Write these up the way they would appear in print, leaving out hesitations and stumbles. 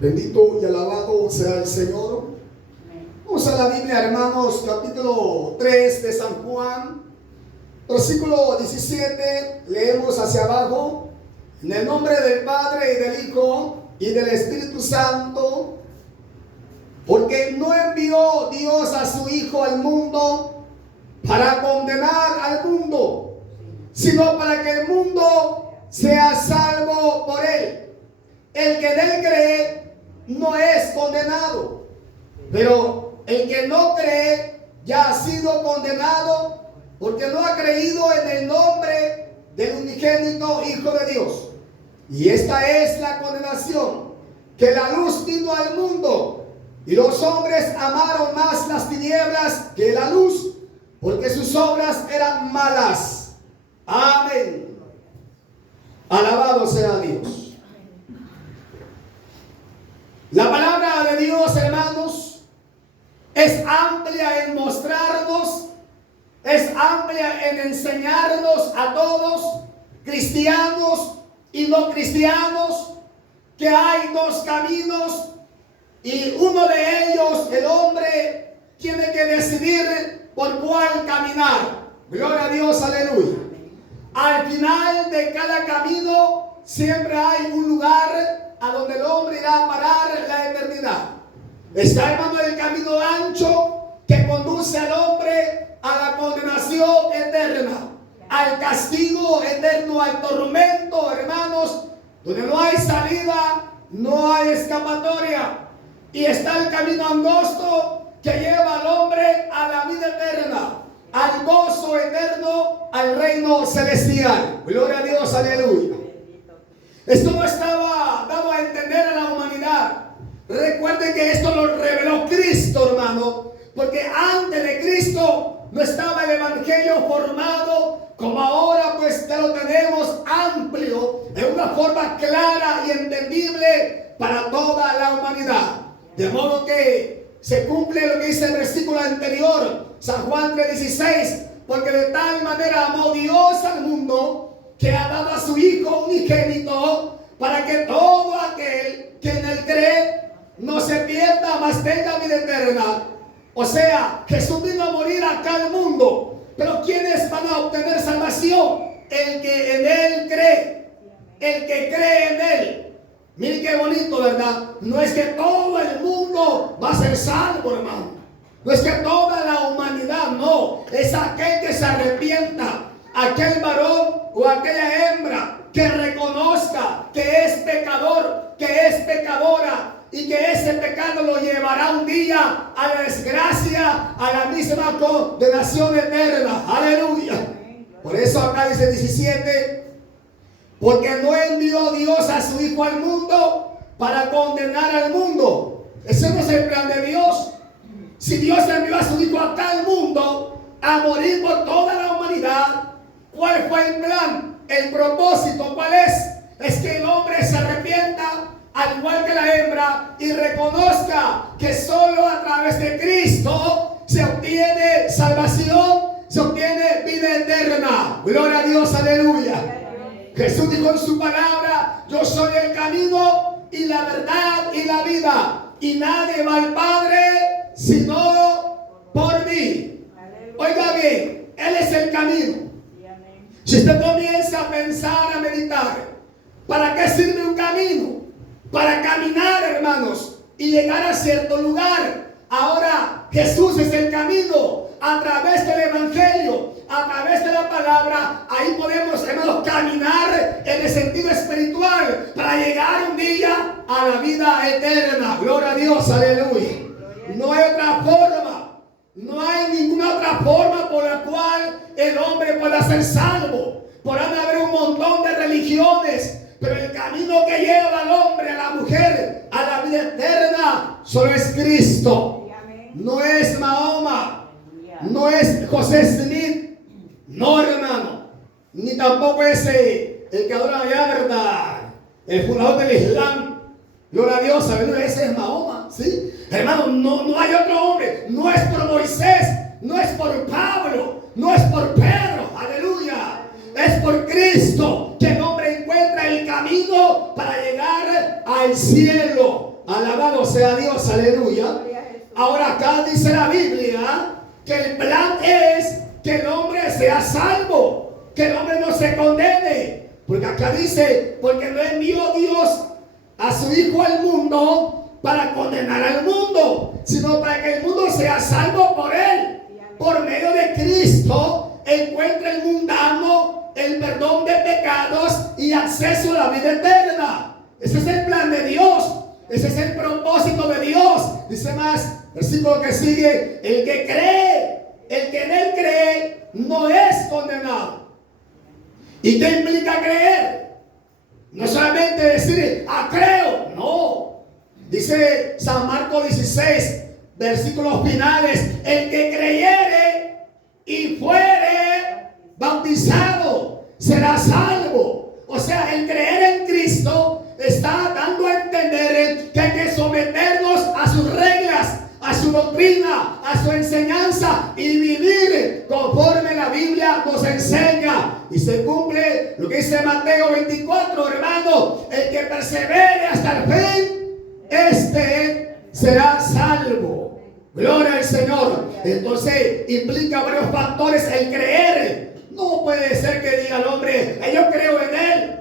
Bendito y alabado sea el Señor. Vamos a la Biblia, hermanos, capítulo 3 de San Juan, versículo 17, leemos hacia abajo. En el nombre del Padre y del Hijo y del Espíritu Santo, porque no envió Dios a su Hijo al mundo para condenar al mundo, sino para que el mundo sea salvo por él. El que en él cree no es condenado, pero el que no cree ya ha sido condenado porque no ha creído en el nombre del unigénito Hijo de Dios. Y esta es la condenación, que la luz vino al mundo y los hombres amaron más las tinieblas que la luz, porque sus obras eran malas. Amén. Alabado sea Dios. La palabra de Dios, hermanos, es amplia en mostrarnos, es amplia en enseñarnos a todos, cristianos y no cristianos, que hay dos caminos y uno de ellos, el hombre, tiene que decidir por cuál caminar. Gloria a Dios, aleluya. Al final de cada camino siempre hay un lugar a donde el hombre irá a parar la eternidad. Está, hermano, el camino ancho que conduce al hombre a la condenación eterna, al castigo eterno, al tormento, hermanos, donde no hay salida, no hay escapatoria. Y está el camino angosto que lleva al hombre a la vida eterna, al gozo eterno, al reino celestial. Gloria a Dios, aleluya. Esto no estaba dado a entender a la humanidad. Recuerden que esto lo reveló Cristo, hermano, porque antes de Cristo no estaba el evangelio formado como ahora, pues ya lo tenemos amplio, en una forma clara y entendible para toda la humanidad. De modo que se cumple lo que dice el versículo anterior, San Juan 3:16, porque de tal manera amó Dios al mundo que ha dado a su Hijo unigénito, para que todo aquel que en él cree no se pierda, mas tenga vida eterna. O sea, Jesús vino a morir acá al mundo, pero ¿quiénes van a obtener salvación? El que en él cree, el que cree en él. Miren qué bonito, ¿verdad? No es que todo el mundo va a ser salvo, hermano. No es que toda la humanidad, no. Es aquel que se arrepienta, aquel varón o aquella hembra que reconozca que es pecador, que es pecadora, y que ese pecado lo llevará un día a la desgracia, a la misma condenación eterna. Aleluya. Por eso acá dice 17, porque no envió Dios a su Hijo al mundo para condenar al mundo. Ese no es el plan de Dios. Si Dios envió a su Hijo acá al mundo a morir por toda la humanidad, ¿cuál fue el plan? El propósito, ¿cuál es? Es que el hombre se arrepienta, al igual que la hembra, y reconozca que solo a través de Cristo se obtiene salvación, se obtiene vida eterna. Gloria a Dios, aleluya. Jesús dijo en su palabra: yo soy el camino y la verdad y la vida, y nadie va al Padre sino por mí. Oiga bien, Él es el camino. Si usted comienza a pensar, a meditar, ¿para qué sirve un camino? Para caminar, hermanos, y llegar a cierto lugar. Ahora Jesús es el camino. A través del evangelio, a través de la palabra, ahí podemos, hermanos, caminar en el sentido espiritual para llegar un día a la vida eterna. Gloria a Dios, aleluya. No hay otra forma, no hay ninguna otra forma por la cual el hombre pueda ser salvo. Podrán haber un montón de religiones, pero el camino que lleva al hombre, a la mujer, a la vida eterna, solo es Cristo. No es Mahoma, no es José Smith, no, hermano, ni tampoco es el que adora allá, ¿verdad? El fundador del Islam. Gloria a Dios, ¿saben? Ese es Mahoma, ¿sí? Hermano, no hay otro hombre. No es por Moisés, no es por Pablo, no es por Pedro, aleluya. Es por Cristo que el hombre encuentra el camino para llegar al cielo. Alabado sea Dios, aleluya. Ahora acá dice la Biblia que el plan es que el hombre sea salvo, que el hombre no se condene. Porque acá dice, porque no envió Dios a su Hijo al mundo para condenar al mundo, sino para que el mundo sea salvo por él. Por medio de Cristo encuentra el mundano el perdón de pecados y acceso a la vida eterna. Ese es el plan de Dios. Ese es el propósito de Dios. Dice más, versículo que sigue, el que cree, el que en él cree, no es condenado. ¿Y qué implica creer? No solamente decir, creo, no. Dice San Marcos 16, versículos finales, el que creyere y fuere bautizado será salvo. O sea, el creer en Cristo está dando a entender que hay que someternos a sus reglas, a su doctrina, a su enseñanza y vivir conforme la Biblia nos enseña. Y se cumple lo que dice Mateo 24, hermano, el que persevere hasta el fin, este será salvo. Gloria al Señor. Entonces implica varios factores el creer. No puede ser que diga el hombre, yo creo en él,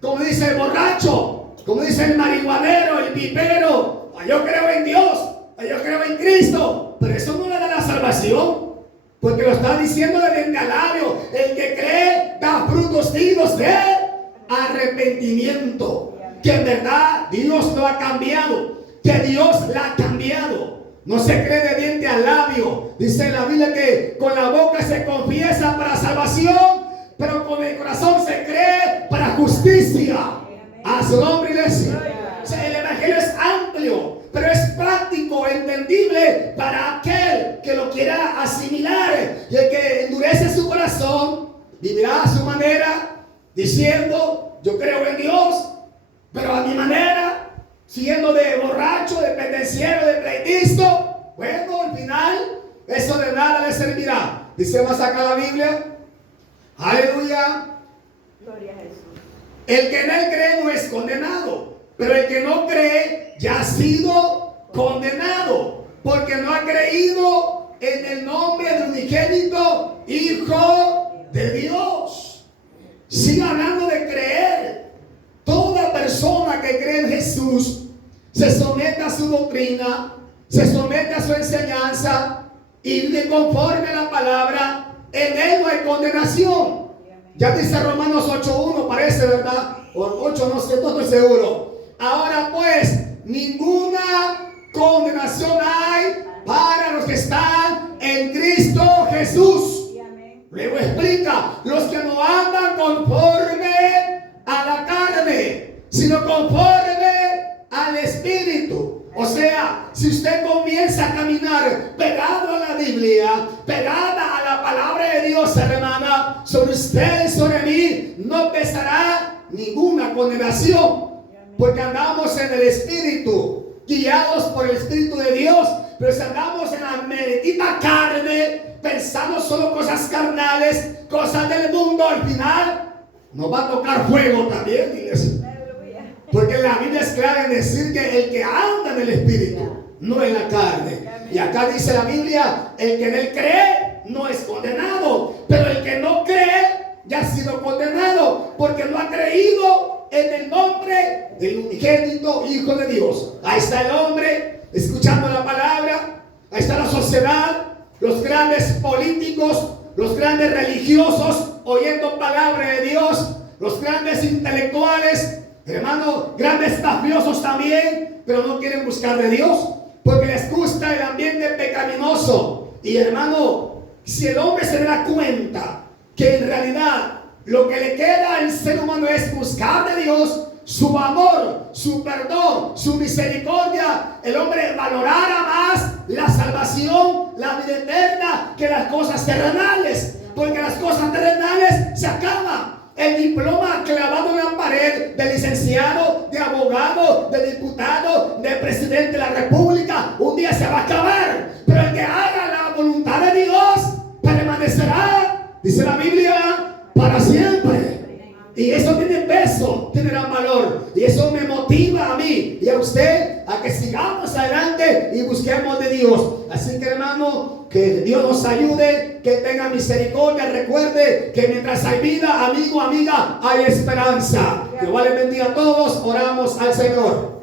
como dice el borracho, como dice el marihuanero, el pipero, yo creo en Dios, yo creo en Cristo, pero eso no le da la salvación, porque lo está diciendo de labio. El que cree da frutos dignos de arrepentimiento, que en verdad Dios lo ha cambiado, que Dios la ha cambiado. No se cree de diente al labio. Dice la Biblia que con la boca se confiesa para salvación, pero con el corazón se cree para justicia. A su nombre, iglesia. O sea, el evangelio es amplio, pero es práctico, entendible para aquel que lo quiera asimilar. Y el que endurece su corazón vivirá a su manera, diciendo, yo creo en Dios, pero a mi manera, siendo de borracho, de pendenciero, de pleitisto. Bueno, al final eso de nada le servirá. Dice más acá la Biblia, aleluya, gloria a Jesús. El que en él cree no es condenado, pero el que no cree ya ha sido condenado, porque no ha creído en el nombre del unigénito Hijo de Dios. Sigue hablando de creer. Toda persona que cree en Jesús se somete a su doctrina, se somete a su enseñanza y vive conforme a la palabra. En él no hay condenación. Ya dice Romanos 8:1, parece, ¿verdad? O 8, no sé, no estoy seguro. Ahora pues, ninguna condenación hay para los que están en Cristo Jesús. Luego explica, los que no andan conforme a la carne, sino conforme al Espíritu. O sea, si usted comienza a caminar pegado a la Biblia, pegada a la palabra de Dios, hermana, sobre usted y sobre mí no pesará ninguna condenación, porque andamos en el Espíritu, guiados por el Espíritu de Dios. Pero si andamos en la meritita carne, pensando solo cosas carnales, cosas del mundo, al final nos va a tocar fuego también, iglesia. Porque la Biblia es clara en decir que el que anda en el Espíritu, no en la carne. Y acá dice la Biblia, el que en él cree no es condenado, pero el que no cree ya ha sido condenado, porque no ha creído en el nombre del unigénito Hijo de Dios. Ahí está el hombre escuchando la palabra, ahí está la sociedad, los grandes políticos, los grandes religiosos oyendo palabra de Dios, los grandes intelectuales, hermano, grandes mafiosos también, pero no quieren buscar de Dios porque les gusta el ambiente pecaminoso. Y hermano, si el hombre se da cuenta que en realidad lo que le queda al ser humano es buscar de Dios, su amor, su perdón, su misericordia, el hombre valorará más la salvación, la vida eterna, que las cosas terrenales, porque las cosas terrenales se acaban. El diploma clavado en la pared de licenciado, de abogado, de diputado, de presidente de la república, un día se va a acabar. Pero el que haga la voluntad de Dios permanecerá, dice la Biblia, para siempre. Y eso tiene peso. eso tiene gran valor. Y eso me motiva a mí y a usted a que sigamos adelante y busquemos de Dios. Así que, hermano, que Dios nos ayude, que tenga misericordia. Recuerde que mientras hay vida, amigo, amiga, hay esperanza. Dios les bendiga a todos. Oramos al Señor.